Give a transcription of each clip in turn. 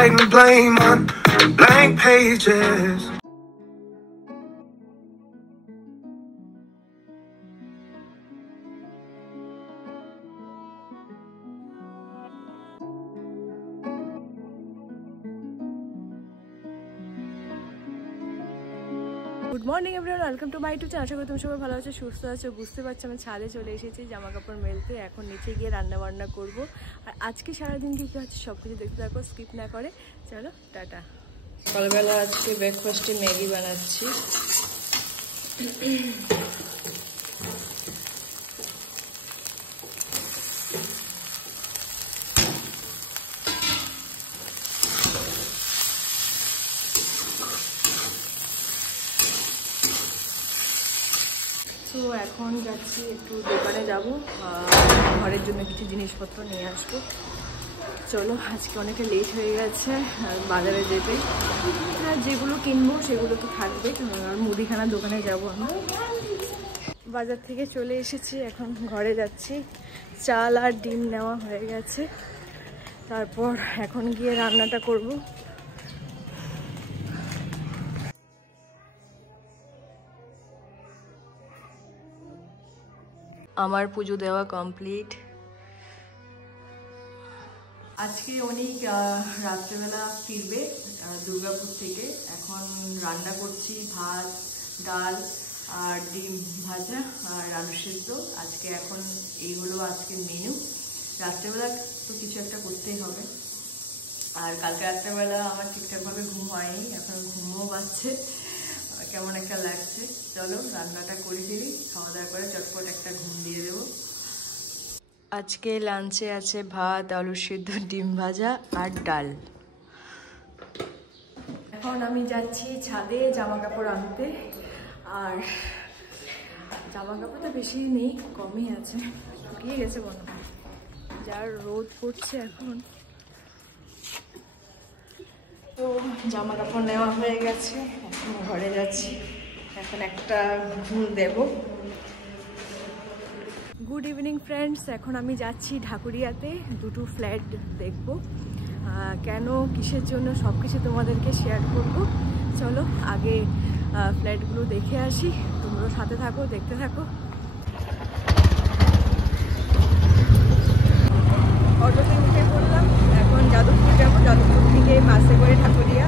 writing blame on blank pages. Good morning everyone, welcome to my YouTube channel. আশা করি তুমি সবাই ভালো আছো, সুস্থ আছো। বুঝতে পারছো আমি ছাদে চলে এসেছি জামা কাপড় মেলতে। এখন নিচে গিয়ে রান্না বান্না করবো। আর আজকে সারাদিন কী কী হচ্ছে সব কিছু দেখতে থাকো, স্কিপ না করে। চলো টাটা। সকালবেলা আজকে ব্রেকফাস্টে ম্যাগি বানাচ্ছি। তো এখন যাচ্ছি একটু দোকানে যাব, ঘরের জন্য কিছু জিনিসপত্র নিয়ে আসবো। চলো, আজকে অনেকটা লেট হয়ে গেছে বাজারে যেতে। আর যেগুলো কিনবো সেগুলো তো থাকবে। আর মুদিখানার দোকানে যাব আমি। বাজার থেকে চলে এসেছি, এখন ঘরে যাচ্ছি। চাল আর ডিম নেওয়া হয়ে গেছে। তারপর এখন গিয়ে রান্নাটা করব। আমার পুজো দেওয়া কমপ্লিট। আজকে অনেক রাত্রেবেলা ফিরবে দুর্গাপুর থেকে। এখন রান্না করছি ভাত, ডাল আর ডিম ভাজা আর আলু সেদ্ধ। আজকে এখন এই হলো আজকের মেনু। রাত্রেবেলা তো কিছু একটা করতেই হবে। আর কালকে রাত্রেবেলা আমার ঠিকঠাকভাবে ঘুম হয়নি, এখন ঘুমও পাচ্ছে, কেমন একটা লাগছে। চলো রান্নাটা করে ফেলি, খাওয়া দাওয়া করে চটপট একটা ঘুম দিয়ে দেবো। আজকে লাঞ্চে আছে ভাত, আলু সেদ্ধ, ডিম ভাজা আর ডাল। এখন আমি যাচ্ছি ছাদে জামা কাপড় আনতে। আর জামা কাপড় তো বেশি নেই, কমই আছে, শুকিয়ে গেছে মনে হয়, যার রোদ পড়ছে এখন। তো জামা কাপড় নেওয়া হয়ে গেছে, এখন ঘরে যাচ্ছি, এখন একটা ঘুম দেব। গুড ইভিনিং ফ্রেন্ডস, এখন আমি যাচ্ছি ঢাকুরিয়াতে দুটো ফ্ল্যাট দেখব। কেন, কিসের জন্য, সব কিছু তোমাদেরকে শেয়ার করব। চলো আগে ফ্ল্যাটগুলো দেখে আসি, তোমরা সাথে থাকো, দেখতে থাকো। অটোতে উঠে পড়লাম, এখন যাদবপুর যাবো। যাদবপুর থেকে বাসে করে ঢাকুরিয়া।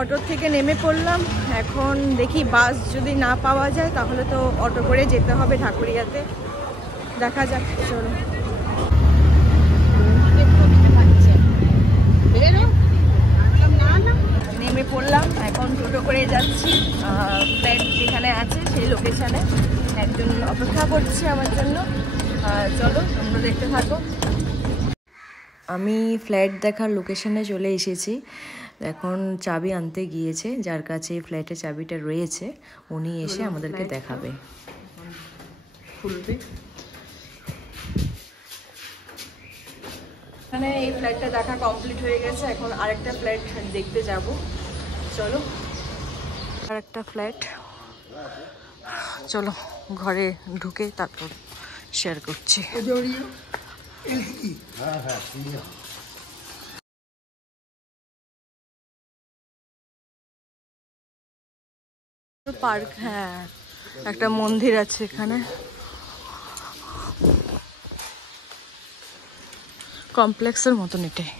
অটো থেকে নেমে পড়লাম। এখন দেখি বাস যদি না পাওয়া যায় তাহলে তো অটো করে যেতে হবে ঢাকুরিয়াতে। দেখা যাক, চলো। নেমে পড়লাম, এখন টোটো করে যাচ্ছি ফ্ল্যাট যেখানে আছে সেই লোকেশানে। একজন অপেক্ষা করছে আমার জন্য। চলো তোমরা দেখতে থাকো। আমি ফ্ল্যাট দেখার লোকেশানে চলে এসেছি। এখন চাবি আনতে গিয়েছে, যার কাছে ফ্ল্যাটের চাবিটা রয়েছে উনি এসে আমাদেরকে দেখাবে, খুলবে। এখানে এই ফ্ল্যাটটা দেখা কমপ্লিট হয়ে গেছে, এখন আরেকটা ফ্ল্যাট দেখতে যাব। চলো আরেকটা ফ্ল্যাট, চলো ঘরে ঢুকে তারপর শেয়ার করছি। পার্ক, হ্যাঁ একটা মন্দির আছে এখানে, কমপ্লেক্সের মতন। এটাই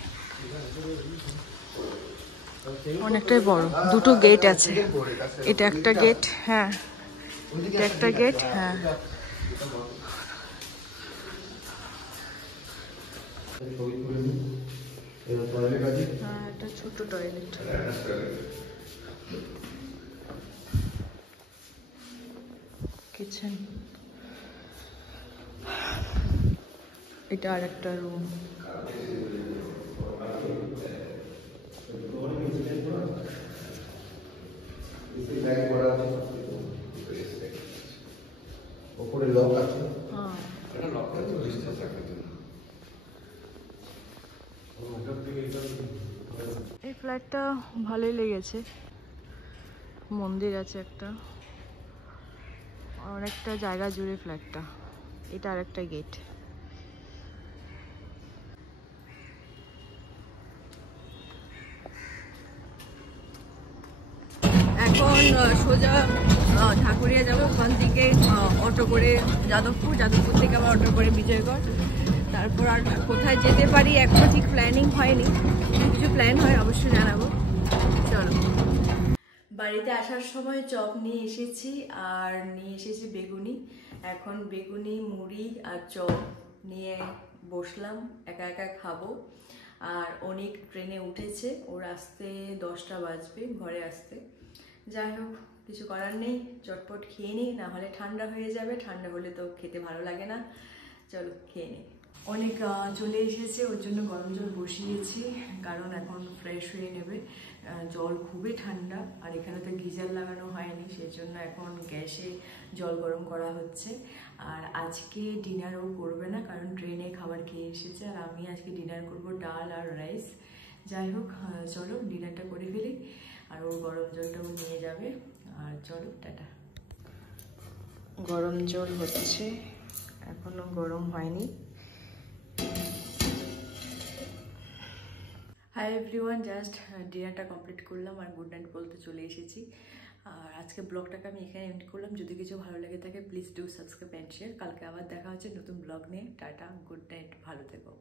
অনেকটাই বড়, দুটো গেট আছে। এটা একটা গেট, হ্যাঁ এটা একটা গেট, হ্যাঁ। হ্যাঁ একটা ছোট টয়লেট। কিচেন, এটা আর একটা রুম। এই ফ্ল্যাটটা ভালোই লেগেছে, মন্দির আছে একটা, অনেকটা জায়গা জুড়ে ফ্ল্যাটটা। এটা আরেকটা গেট। এখন সোজা ঢাকুরিয়া যাবো, ওখান থেকে অটো করে যাদবপুর, যাদবপুর থেকে আবার অটো করে বিজয়গড়, তারপর আর কোথায় যেতে পারি এখনো ঠিক প্ল্যানিং হয়নি, কিছু প্ল্যান হয় অবশ্যই জানাবো। চলো। বাড়িতে আসার সময় চপ নিয়ে এসেছি আর নিয়ে এসেছি বেগুনি। এখন বেগুনি, মুড়ি আর চপ নিয়ে বসলাম, একা একা খাবো। আর অনেক ট্রেনে উঠেছে, ওর আসতে 10টা বাজবে, ঘরে আসতে। যাই হোক, কিছু করার নেই, চটপট খেয়ে নিই, না হলে ঠান্ডা হয়ে যাবে, ঠান্ডা হলে তো খেতে ভালো লাগে না। চলো খেয়ে নিই। অনেক চলে এসেছে, ওর জন্য গরম জল বসিয়েছি, কারণ এখন ফ্রেশ হয়ে নেবে। জল খুবই ঠান্ডা, আর এখানে তো গিজার লাগানো হয়নি, সেই জন্য এখন গ্যাসে জল গরম করা হচ্ছে। আর আজকে ডিনারও করবে না, কারণ ট্রেনে খাবার খেয়ে এসেছে, আর আমি আজকে ডিনার করব ডাল আর রাইস। যাই হোক, চলো ডিনারটা করে ফেলি, আর ওর গরম জলটাও নিয়ে যাবে। আর চলো টাটা। গরম জল হচ্ছে, এখনো গরম হয়নি। হাই এভরিওয়ান, জাস্ট ডিনারটা কমপ্লিট করলাম আর গুড নাইট বলতে চলে এসেছি। আর আজকে ব্লগটাকে আমি এখানে এন্ড করলাম। যদি কিছু ভালো লেগে থাকে please do subscribe and share. কালকে আবার দেখা হচ্ছে নতুন ব্লগ নিয়ে। টাটা, গুড নাইট, ভালো থেকো।